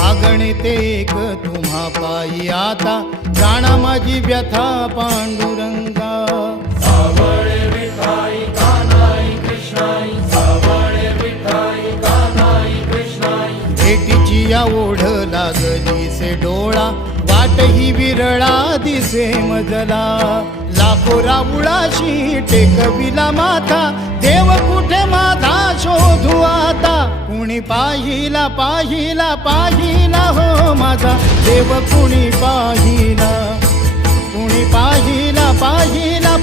मागणते एक तुम्हा पायी आता, जाणा माझी व्यथा पांडुरंगा. सावळे विठाई कान्हाई कृष्णाई, सावळे विठाई कान्हाई कृष्णाई. भेटीची या ओढ लागली से डोळा, वाट ही विरळा दिसे मजला. लाखो राऊळाशी टेकविला माथा, देव कुठे माझा शोधू आता. कुणी पाहिला पाहिला पाहिला हो माझा देव, कुणी पाहिला, कुणी पाहिला पाहिला